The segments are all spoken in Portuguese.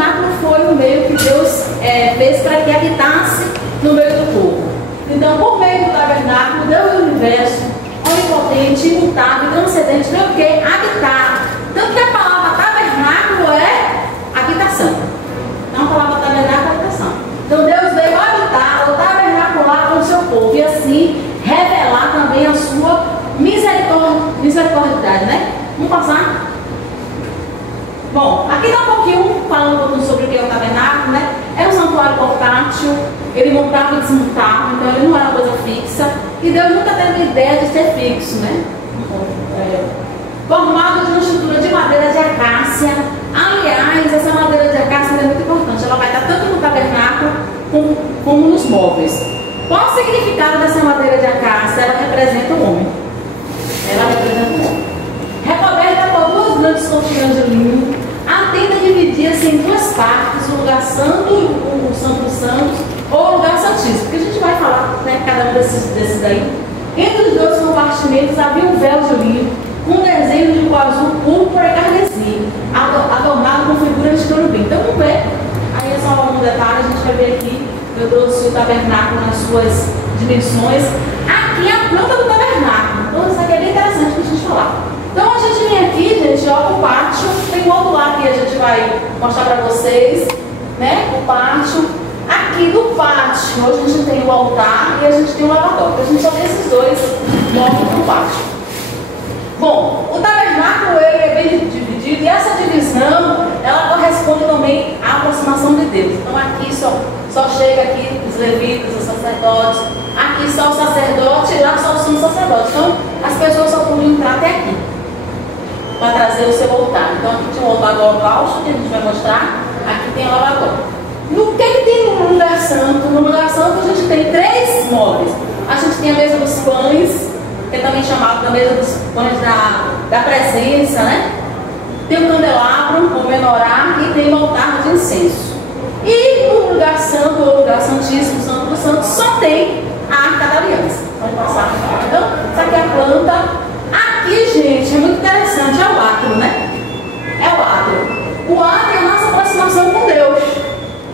tabernáculo foi o meio que Deus fez para que habitasse no meio do povo. Então, por meio do tabernáculo, Deus do universo, onipotente, imutável, transcendente, veio o quê? Habitar. Tanto que a palavra tabernáculo é habitação. Então, a palavra tabernáculo é habitação. Então, Deus veio habitar ou tabernacular com o seu povo e assim revelar também a sua misericordiosidade, né? Vamos passar? Bom, aqui está um pouquinho, falando um pouquinho sobre o que é o tabernáculo, né? Era um santuário portátil, ele montava e desmontava, então ele não era uma coisa fixa. E Deus nunca teve a ideia de ser fixo, né? Formado de uma estrutura de madeira de acácia. Aliás, essa madeira de acácia é muito importante, ela vai estar tanto no tabernáculo como nos móveis. Qual o significado dessa madeira de acácia? Ela representa o homem. Ela representa o homem. Recoberta por duas grandes cortinas de linho, a tenda dividia-se em duas partes, o lugar santo e o santo dos santos, ou o lugar santíssimo, porque a gente vai falar, né, cada um desses daí. Entre os dois compartimentos havia um véu de linho, com um desenho de cor azul, púrpura e carmesim, adornado com figuras de querubim. Então vamos ver, aí é só um detalhe, a gente vai ver aqui, eu trouxe o tabernáculo nas suas dimensões. Aqui é a planta do tabernáculo, então isso aqui é bem interessante para a gente falar. Então a gente vem aqui, gente, ó, o pátio, tem um outro lá que a gente vai mostrar para vocês, né, o pátio. Aqui no pátio, hoje a gente tem o altar e a gente tem o lavatório, a gente só tem esses dois móveis no pátio. Bom, o tabernáculo ele é bem dividido e essa divisão, ela corresponde também à aproximação de Deus. Então aqui só chega aqui os levitas, os sacerdotes, aqui só o sacerdote e lá só os sacerdotes. Então as pessoas só podiam entrar até aqui para trazer o seu altar. Então aqui tinha o altar do holocausto que a gente vai mostrar, aqui tem o lavatório. No que tem no lugar santo? No lugar santo a gente tem três móveis. A gente tem a mesa dos pães, que é também chamado da mesa dos pães da presença, né? Tem o candelabro, o menorá e tem o altar de incenso. E no lugar santo, ou lugar santíssimo, santo dos santos, só tem a arca da aliança. Pode passar. Então, essa aqui é a planta. Aqui, gente, é muito interessante, é o átrio, né? É o átrio. O átrio é a nossa aproximação com Deus.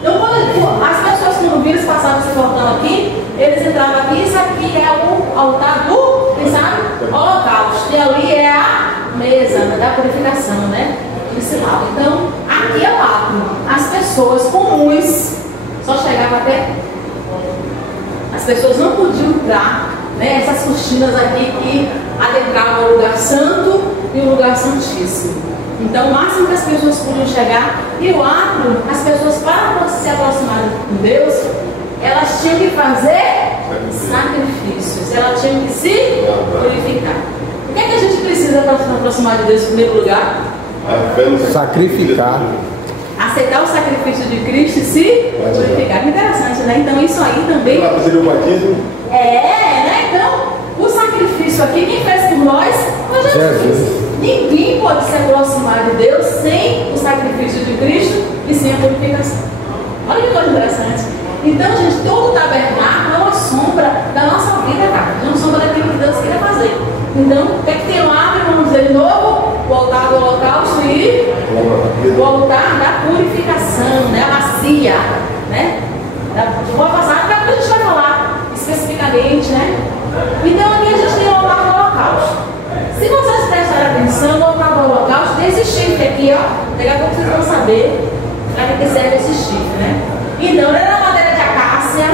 Então, quando as pessoas que não viram passavam se cortando aqui, eles entravam aqui, isso aqui é o altar do, quem sabe? Holocausto. E ali é a mesa, né, da purificação, né? Que se lava. Então, aqui é o átrio. As pessoas comuns só chegavam até aqui. As pessoas não podiam entrar, né? Essas cortinas aqui que adentravam o lugar santo e o lugar santíssimo. Então, o máximo que as pessoas podiam chegar, e o átrio, as pessoas, para se aproximarem de Deus, elas tinham que fazer sacrifícios, elas tinham que se purificar. O que é que a gente precisa para se aproximar de Deus em primeiro lugar? Sacrificar. Aceitar o sacrifício de Cristo e se purificar. Que interessante, né? Então, isso aí também. Para fazer o batismo? Né? Então, o sacrifício aqui, quem fez por nós foi Jesus. Ninguém pode se aproximar de Deus sem o sacrifício de Cristo e sem a purificação. Olha que coisa interessante. Então, gente, todo o tabernáculo é uma sombra da nossa vida, cara. É uma sombra daquilo que Deus queria fazer. Então, o que é que tem lá? Vamos dizer de novo: o altar do holocausto e o altar da purificação, né? A bacia, né? Vou passar, daqui a gente vai falar especificamente, né? Então, aqui a gente tem o altar do holocausto. Se vocês prestarem atenção, no altar do holocausto tem esse chifre aqui, ó. Daqui a pouco vocês vão saber para que serve esse chifre, né? Então, era madeira de acácia.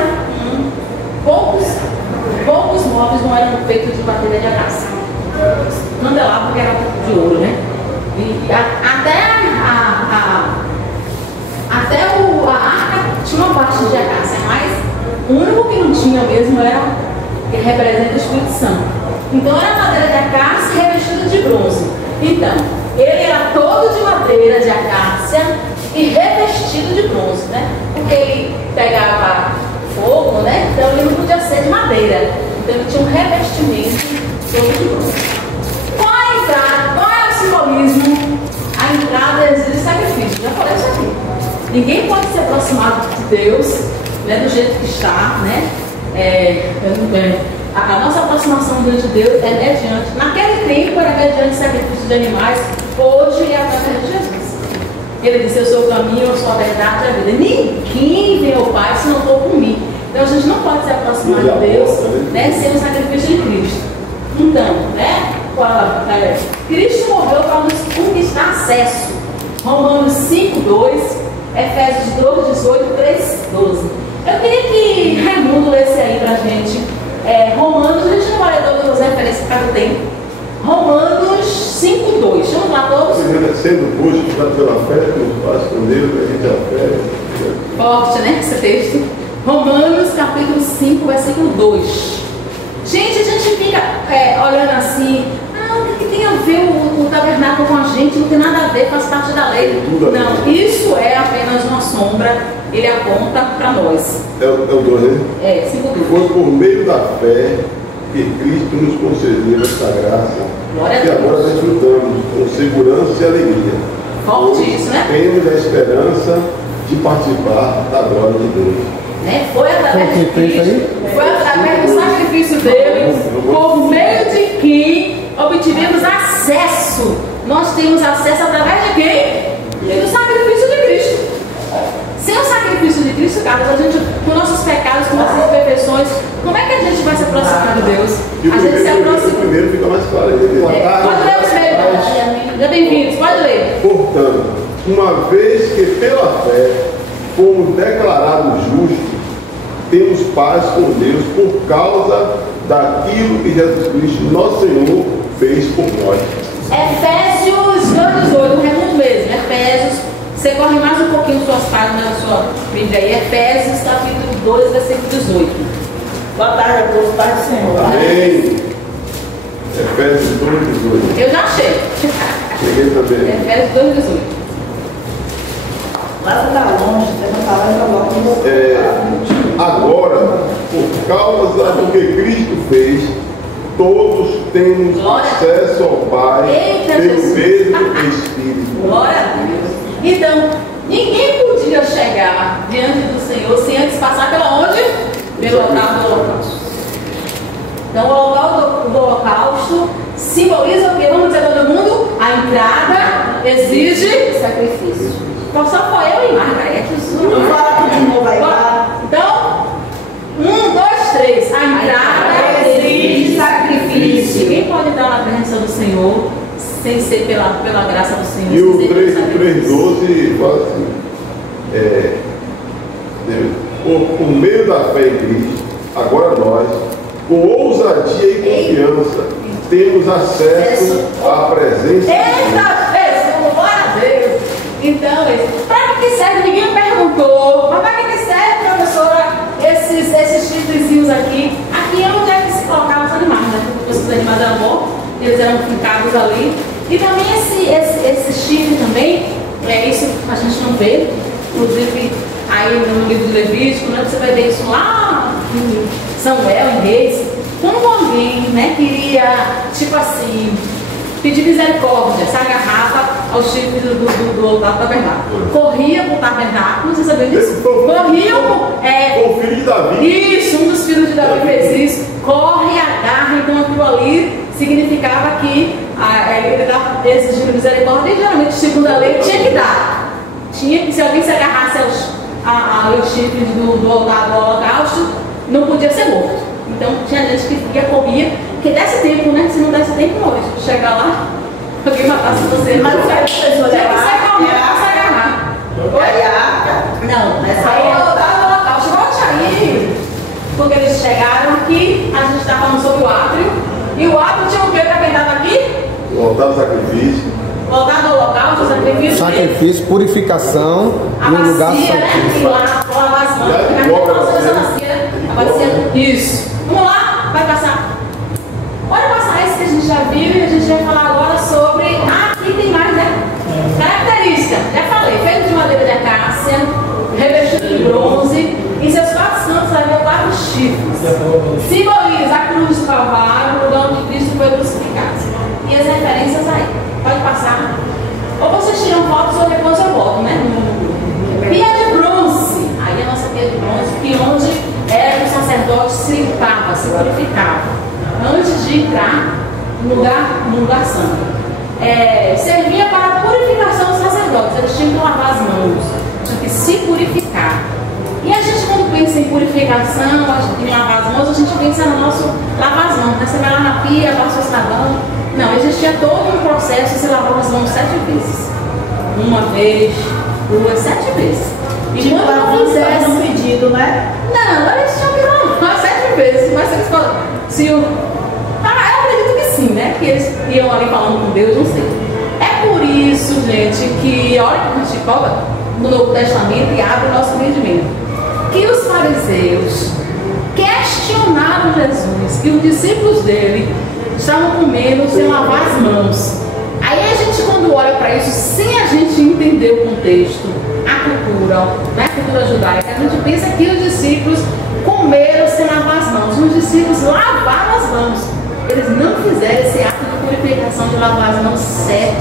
Poucos móveis não eram feitos de madeira de acácia. Candelabro que era de ouro, né? E até a arca tinha uma parte de acácia, mas o único que não tinha mesmo era que representa o Espírito Santo. Então era madeira de acácia revestida de bronze. Então, ele era todo de madeira de acácia e revestido de bronze, né? Porque ele pegava fogo, né? Então ele não podia ser de madeira. Então ele tinha um revestimento todo de bronze. Qual a entrada? Qual é o simbolismo? A entrada exige sacrifício. Já falei isso aqui. Ninguém pode se aproximar de Deus, né, do jeito que está, né? A nossa aproximação diante de Deus é mediante. Naquele tempo era mediante sacrifício de animais, hoje é através de Jesus. Ele disse: eu sou o caminho, eu sou a verdade e a vida. Ninguém vem ao Pai se não for comigo. Então a gente não pode se aproximar de Deus, né, sem o sacrifício de Cristo. Então, né, Cristo morreu para nos conquistar acesso. Romanos 5:2, Efésios 2:18, 3:12. Eu queria que Raimundo lesse aí pra gente. Romanos, a gente não vai ler todas as referências por causa do tempo. Romanos 5:2. Vamos lá todos? Sendo justificado pela fé, nos paz com Deus, a gente a fé. Forte, né, esse texto. Romanos capítulo 5, versículo 2. Gente, a gente fica olhando assim, o que tem a ver o tabernáculo com a gente? Não tem nada a ver, faz parte da lei. Não, isso é apenas uma sombra, ele aponta para nós. É o 2, né? 5:2. Foi por meio da fé que Cristo nos concedeu essa graça, que agora desfrutamos com segurança e alegria. Forte isso, né? Temos a esperança de participar da glória de Deus. Né? Foi através de Cristo, foi através do sacrifício dele, por meio de quem obtivemos acesso. Nós temos acesso através de quem? Do sacrifício de Cristo. Sem o sacrifício de Cristo, Carlos, a gente, com nossos pecados, com nossas imperfeições, como é que a gente vai se aproximar de Deus? A gente se aproxima. O primeiro fica mais claro. Pode ler o primeiro, já bem-vindos, pode ler. Portanto, uma vez que pela fé fomos declarados justos, temos paz com Deus por causa daquilo que Jesus Cristo, nosso Senhor, fez por nós. Efésios 2:18, é muito mesmo. Efésios, você corre mais um pouquinho suas páginas na sua Bíblia aí. Efésios capítulo 2, versículo 18. Boa tarde a todos, Pai do Senhor. Amém. Efésios 2:18. Eu já achei. Cheguei também. Efésios 2:18. Lá você está longe, você não está lá, eu coloco agora, por causa do que Cristo fez, todos temos acesso ao Pai pelo mesmo Espírito. Glória a Deus. Então, ninguém podia chegar diante do Senhor sem antes passar pela onde? Pelo altar do holocausto. Então, o altar do holocausto simboliza o que? Vamos dizer todo mundo? A entrada exige sacrifício. Então, só foi eu e Margarete. Não fala que de novo aí, tá? Então, 1, 2, 3. A entrada exige sacrifício. Ninguém pode entrar na presença do Senhor sem ser pela graça do Senhor. E o 3:12 fala assim: por meio da fé em Cristo, agora nós, com ousadia e confiança, temos acesso à presença de Deus. Glória a Deus. Então, para que serve? Ninguém perguntou. Mas para que serve, professora, esses chifrezinhos aqui? Aqui é onde é que se colocavam os animais, né? Porque os animais eram mortos, eles eram fincados ali. E também esse chifre também, isso a gente não vê. Inclusive, aí no livro de Levítico, né, você vai ver isso lá em Samuel, em Reis. Quando alguém, né, queria, tipo assim, pedir misericórdia, se agarrava ao chifre do altar do tabernáculo. Corria para o tabernáculo, você sabia disso? Corria o filho de Davi. Isso, um dos filhos de Davi fez isso. Corre, agarra, então aquilo ali significava que ele estava exigindo misericórdia e geralmente, segundo a lei, tinha que dar. Tinha que, se alguém se agarrasse aos chifres do altar do holocausto, não podia ser morto. Então tinha gente que corria, porque desse tempo, né? Se não desse tempo, não. Chegar lá, alguém matasse você. Mas tinha que ser correndo para se agarrar. Não, aí eu estava no holocausto. Volte aí, porque eles chegaram aqui, a gente está falando sobre o átrio. E o átrio tinha o que para quem estava aqui? O altar do sacrifício. O altar do holocausto, o sacrifício, purificação e o lugar santíssimo. Lavar as mãos. A bacia. Isso. Vamos lá, vai passar. Pode passar esse que a gente já viu e a gente vai falar agora sobre. Aqui tem mais, né? Característica. Já falei, feito de madeira de acácia, revestido de bronze, e seus 4 cantos havia 4 chifres. Simboliza a cruz do Calvário, o lugar onde Cristo foi crucificado. E as referências aí. Pode passar. Ou vocês tiram fotos ou depois eu boto, né? Pia de bronze. Aí a nossa pia de bronze, que onde era que o sacerdote se limpava, se purificava, antes de entrar no lugar santo. Servia para a purificação do sacerdote. sacerdotes, eles tinham que lavar as mãos, tinham que se purificar. E a gente, quando pensa em purificação, em lavar as mãos, a gente pensa no nosso lavar as mãos, né? Você vai lá na pia, passa o sabão. Não, existia todo um processo de se lavar as mãos 7 vezes. Uma vez, 2, 7 vezes. E quando não fizesse um pedido, né? Não, eles tinham que lavar 7 vezes. Mas eles falam, se o... eu acredito que sim, né? Que eles iam ali falando com Deus, não sei. É por isso, gente, que a hora que a gente coloca no Novo Testamento e abre o nosso entendimento, que os fariseus questionaram Jesus, que os discípulos dele estavam comendo sem lavar as mãos. Aí a gente, quando olha para isso, sem a gente entender o contexto, a cultura, né, a cultura judaica, a gente pensa que os discípulos comeram sem lavar as mãos. Os discípulos lavaram as mãos. Eles não fizeram esse ato de purificação de lavar as mãos 7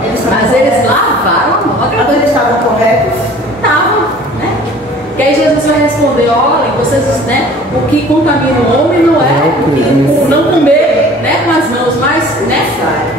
vezes. Mas eles lavaram a mão. Mas eles estavam corretos? Estavam, né? Que aí Jesus vai responder, olha, vocês, né? O que contamina o homem não é o não comer, né, com as mãos, mas, né,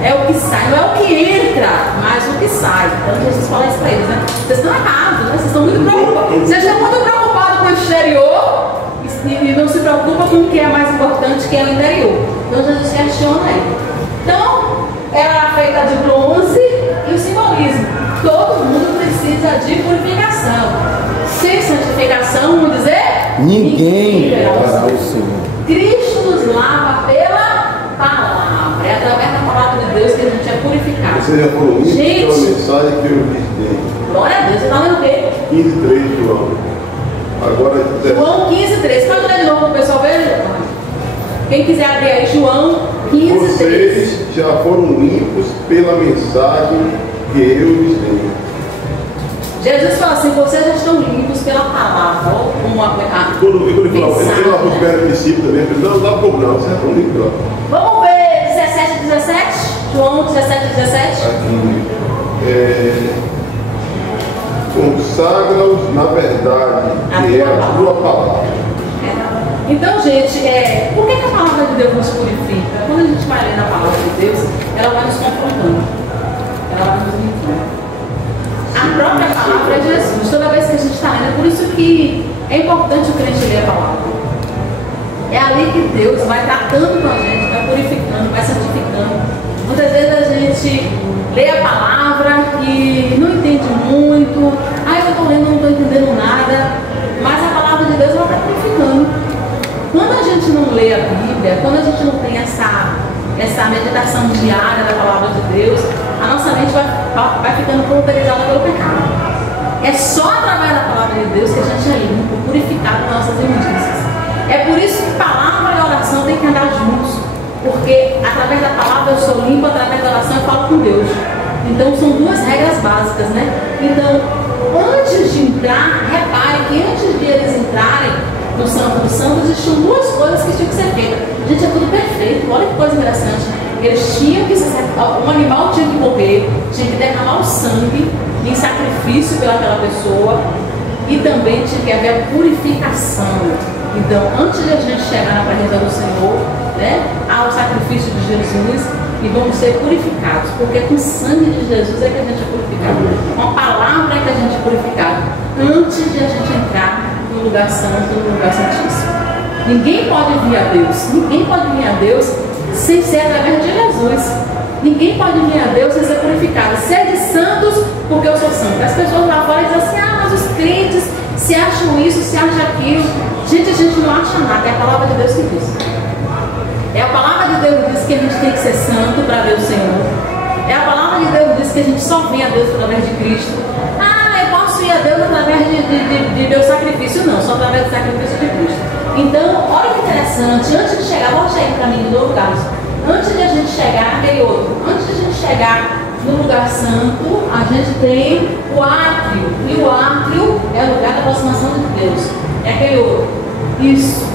é o que sai, não é o que entra, mas o que sai. Então Jesus fala isso para eles, né? Vocês estão errados, né? Vocês estão muito preocupados. Vocês estão muito preocupados com o exterior e não se preocupam com o que é mais importante, que é o interior. Então Jesus questiona ele. Então, era feita de bronze e o simbolismo. Todo mundo precisa de purificação. Sem santificação, vamos dizer? Ninguém verá o Senhor. Cristo nos lava pela palavra. É através da palavra de Deus que a gente é purificado. Você já falou isso? Gente, É uma mensagem que eu dei. Glória a Deus. Você está lendo o quê? 15:3, João. Agora, João 15:3. Pode ler de novo para o pessoal ver? Quem quiser abrir aí, João 15:3. vocês já foram limpos pela mensagem que eu lhes dei. Jesus fala assim, vocês já estão limpos pela palavra. Ou como Quando ele falou, ele lavou os pés do discípulo também, ele não dá problema, vocês já estão limpos lá. Vamos ver 17 e 17? João 17 e 17? Aqui, consagra-os na verdade, que é a tua palavra. Então, gente, por que a palavra de Deus nos purifica? Quando a gente vai ler na palavra de Deus, ela vai nos confrontando, ela vai nos limpando. A própria palavra é Jesus. Toda vez que a gente está lendo, é por isso que é importante o crente ler a palavra. É ali que Deus vai tratando com a gente, vai purificando, vai santificando. Muitas vezes a gente lê a palavra e não entende muito. Eu estou lendo, não estou entendendo nada. Mas a palavra de Deus ela está purificando. Quando a gente não lê a Bíblia, quando a gente não tem essa meditação diária da palavra de Deus, a nossa mente vai ficando cauterizada pelo pecado. É só através da palavra de Deus que a gente é limpo, purificado das nossas imundícias. É por isso que palavra e oração têm que andar juntos. Porque através da palavra eu sou limpo, através da oração eu falo com Deus. Então são duas regras básicas, né? Então, antes de entrar, repare que antes de eles entrarem no Santo dos Santos, existiam duas coisas que tinham que ser feitas. Gente, é tudo perfeito. Olha que coisa interessante. Eles tinham que um animal tinha que morrer, tinha que derramar o sangue em sacrifício pelaquela pessoa e também tinha que haver a purificação. Então, antes de a gente chegar na presença do Senhor, né, há o sacrifício de Jesus e vamos ser purificados, porque com o sangue de Jesus é que a gente é purificado. Com a palavra é que a gente é purificado. Antes de a gente entrar no lugar santo, no lugar santíssimo. Ninguém pode vir a Deus. Ninguém pode vir a Deus sem ser através de Jesus. Ninguém pode vir a Deus sem ser purificado. Sede santos, porque eu sou santo. As pessoas lá fora dizem assim, mas os crentes se acham isso, se acham aquilo. Gente, a gente não acha nada, é a palavra de Deus que diz. É a palavra de Deus que diz que a gente tem que ser santo para ver o Senhor. É a palavra de Deus que diz que a gente só vem a Deus através de Cristo. Eu posso ir a Deus através de meu sacrifício, não, só através do sacrifício de Cristo. Então, olha que interessante, antes de chegar, volte aí para mim de novo, Carlos. Antes de a gente chegar naquele outro, antes de a gente chegar no lugar santo, a gente tem o átrio. E o átrio é o lugar da aproximação de Deus. É aquele outro. Isso.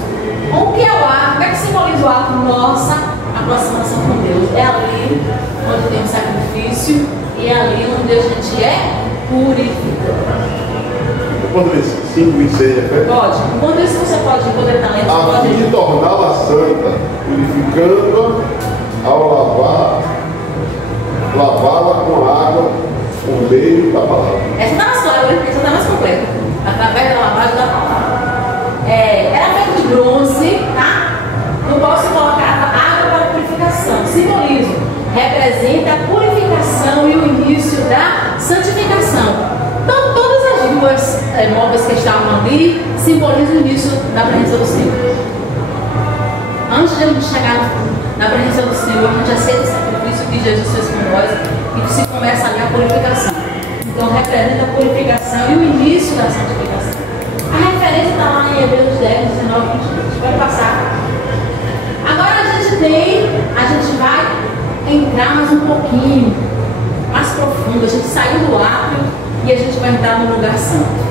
O que é o átrio? O que é que simboliza o átrio? Nossa aproximação com Deus. É ali onde tem o sacrifício e é ali onde a gente é purificado. Pode ler 5 e 6, né? Pode. Enquanto isso você pode poder estar lendo. A fim de torná-la santa, purificando-a ao lavar lavá-la com a água por meio da palavra. Essa está mais clara, essa está mais completa. Através da lavagem da palavra. Era feito de bronze, tá? No qual se colocava água para purificação. Simbolismo. Representa a purificação e o início da santificação. Então, todas as duas móveis que estavam ali simbolizam o início da presença do Senhor. Antes de a gente chegar na presença do Senhor, a gente aceita o sacrifício que Jesus fez por nós e que se começa ali a purificação. Então, representa a purificação e o início da santificação. A referência está lá em Hebreus 10, 19, 22. Pode passar. Agora a gente vai entrar mais um pouquinho mais profundo. A gente saiu do átrio e a gente vai entrar no lugar santo.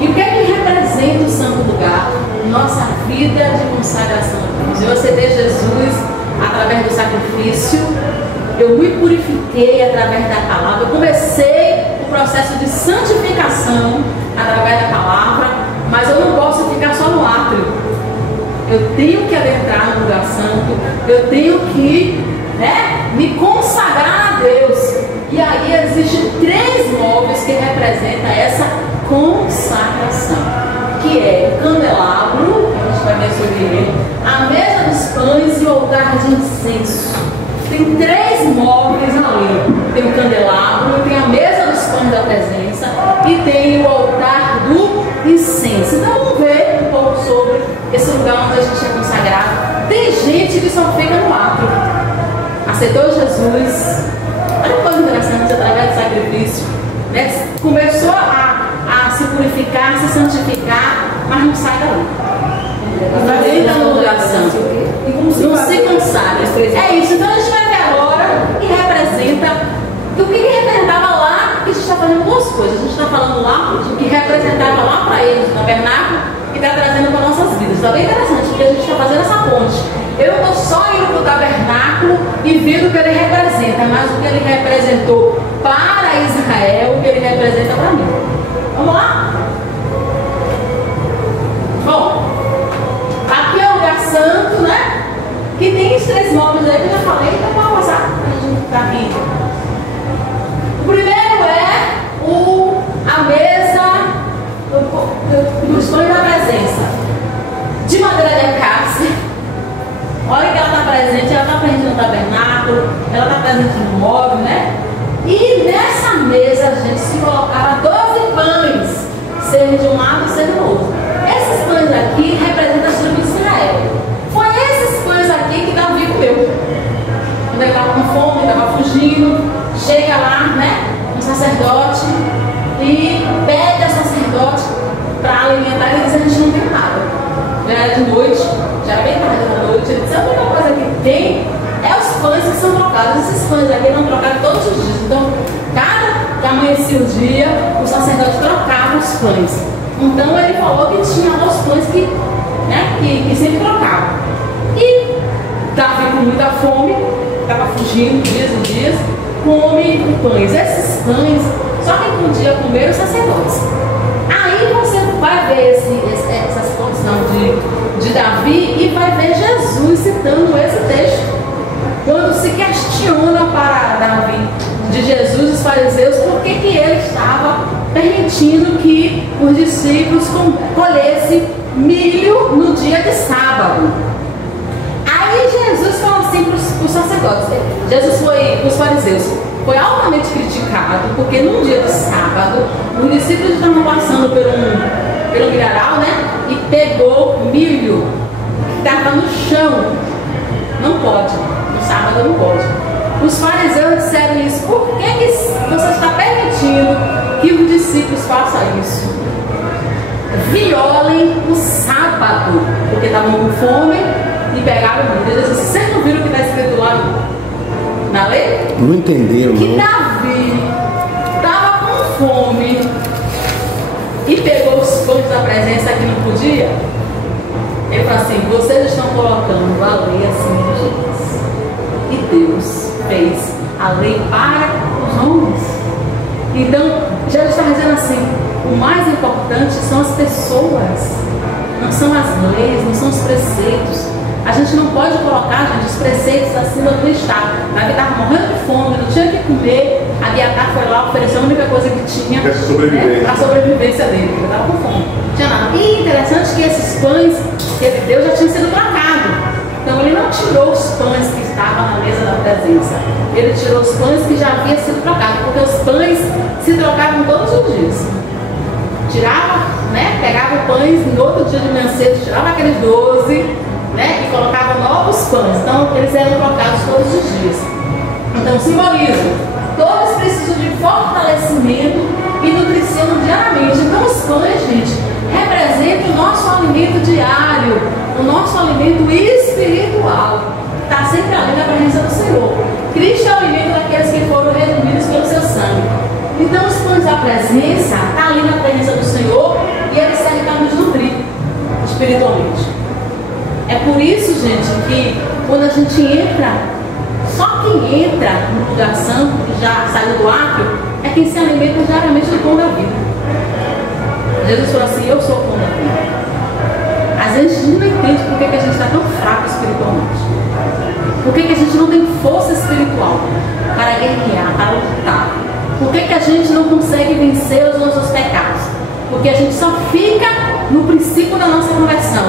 E o que é que representa o santo lugar? Nossa vida de consagração a Deus. Eu aceitei Jesus através do sacrifício, eu me purifiquei através da palavra, eu comecei o processo de santificação através da palavra, mas eu não posso ficar só no átrio. Eu tenho que adentrar no lugar santo, eu tenho que me consagrar a Deus. E aí existem 3 móveis que representam essa consagração, que é o candelabro, a gente vai ver sobre ele, a mesa dos pães e o altar de incenso. Tem 3 móveis ali. Tem o candelabro, tem a mesa dos pães da presença e tem o altar do incenso. Então vamos ver um pouco sobre esse lugar onde a gente é consagrado. Tem gente que só fica no átrio. Aceitou Jesus. Olha que coisa interessante, através do sacrifício, né? Começou a se purificar, se santificar, mas não sai dali. Não entra no lugar santo. Não se consagra. É isso. Então a gente vai ver agora que representa. O que representava lá, que a gente está fazendo 2 coisas. A gente está falando lá do que representava lá para eles, no tabernáculo, e está trazendo para nossas vidas. Está bem interessante, porque a gente está fazendo essa ponte. Eu não estou só indo para o tabernáculo e vendo o que ele representa, mas o que ele representou para Israel, o que ele representa para mim. Vamos lá? Bom, aqui é o lugar santo, né? Que tem os 3 móveis aí que eu já falei, então vamos passar para a gente estar rindo. O primeiro é a mesa dos pães da presença, de madeira de acácia. Olha que ela está presente, ela está presente no tabernáculo, ela está presente no móvel, né? E nessa mesa a gente se colocava 12 pães, seja de um lado, seja do outro. Esses pães aqui representam a tribo de Israel. Foi esses pães aqui que Davi comeu. Quando ele estava com fome, estava fugindo, chega lá, né? Um sacerdote e pede ao sacerdote para alimentar. Ele diz: a gente não tem nada. Já era de noite, já era bem tarde da noite. Ele disse: a única coisa que tem é os pães que são trocados. Esses pães aqui não trocados todos os dias. Então, cada que amanhecia o dia, o sacerdote trocava os pães. Então ele falou que tinha os pães que sempre trocava. E Davi, com muita fome, estava fugindo dias e dias, come pães. Esses pães só quem podia comer os sacerdotes. Aí você vai ver essa situação de Davi e vai ver Jesus citando esse texto. Quando se questiona para Davi de Jesus, os fariseus, por que ele estava permitindo que os discípulos colhessem milho no dia de sábado. Aí Jesus falou assim para os sacerdotes. Jesus foi para os fariseus. Foi altamente criticado, porque num dia de sábado, os discípulos estavam passando pelo milharal, né? E pegou milho que estava no chão. Não pode, no sábado não pode. Os fariseus disseram isso: por que você está permitindo que os discípulos façam isso? Violem o sábado, porque estavam com fome e pegaram milho. Eles disseram: vocês não viram o que está escrito lá na lei? Não entenderam, que não. Davi estava com fome e pegou os pães da presença que não podia. Ele falou assim: vocês estão colocando a lei acima de Deus. E Deus fez a lei para os homens. Então, Jesus está dizendo assim: o mais importante são as pessoas, não são as leis, não são os preceitos. A gente não pode colocar, gente, os preceitos acima do estado. Davi estava morrendo de fome, não tinha o que comer. Abiatar foi lá, ofereceu a única coisa que tinha para a sobrevivência dele, ele estava com fome. Não tinha nada. E interessante que esses pães que ele deu já tinham sido trocados. Então ele não tirou os pães que estavam na mesa da presença. Ele tirou os pães que já haviam sido trocados, porque os pães se trocavam todos os dias. Tirava, né? Pegava pães no outro dia de manhã cedo, tirava aqueles 12, né? E colocava novos pães. Então eles eram trocados todos os dias. Então simboliza, todos precisam de fortalecimento e nutrição diariamente. Então os pães, gente, representam o nosso alimento diário, o nosso alimento espiritual, que está sempre ali na presença do Senhor. Cristo é o alimento daqueles que foram redimidos pelo seu sangue. Então os pães da presença estão ali na presença do Senhor e eles servem para nos nutrir espiritualmente. É por isso, gente, que quando a gente entra, só quem entra no lugar santo, que já saiu do átrio, é quem se alimenta diariamente do pão da vida. Jesus falou assim: eu sou o pão da vida. Às vezes a gente não entende por que a gente está tão fraco espiritualmente. Por que a gente não tem força espiritual para guerrear, para lutar? Por que a gente não consegue vencer os nossos pecados? Porque a gente só fica no princípio da nossa conversão,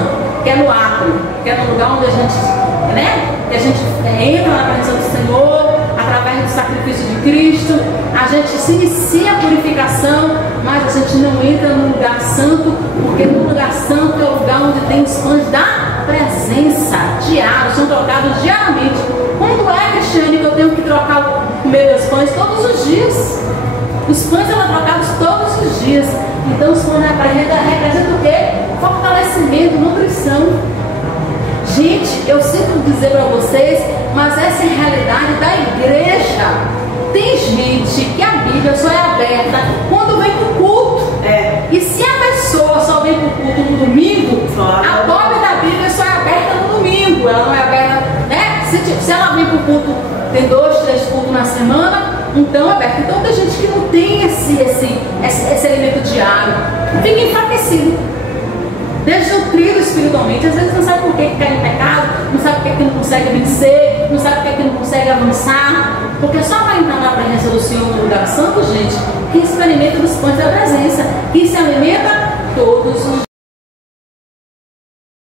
que é no átrio, que é no lugar onde a gente, né? Que a gente entra na presença do Senhor, através do sacrifício de Cristo, a gente se inicia a purificação, mas a gente não entra no lugar santo, porque no lugar santo é o lugar onde tem os pães da presença diários, são trocados diariamente. Quando é, Cristiane, que eu tenho que trocar o meus pães? Todos os dias. Os pães são trocados todos os dias. Então os pães representam o quê? Fortalecimento, nutrição. Gente, eu sinto dizer para vocês, mas essa é a realidade da igreja. Tem gente que a Bíblia só é aberta quando vem para o culto. E se a pessoa só vem para o culto no domingo, a Bíblia da Bíblia só é aberta no domingo. Ela não é aberta, né? Se ela vem para o culto, tem 2, 3 cultos na semana, então é aberta. Então tem gente que não tem esse elemento diário, fica enfraquecido, desnutrido espiritualmente. Às vezes não sabe por que cai em pecado, não sabe por que não consegue vencer, não sabe por que não consegue avançar, porque só para entrar na presença do Senhor no lugar santo, gente, que experimenta dos pães da presença, que se alimenta todos os dias.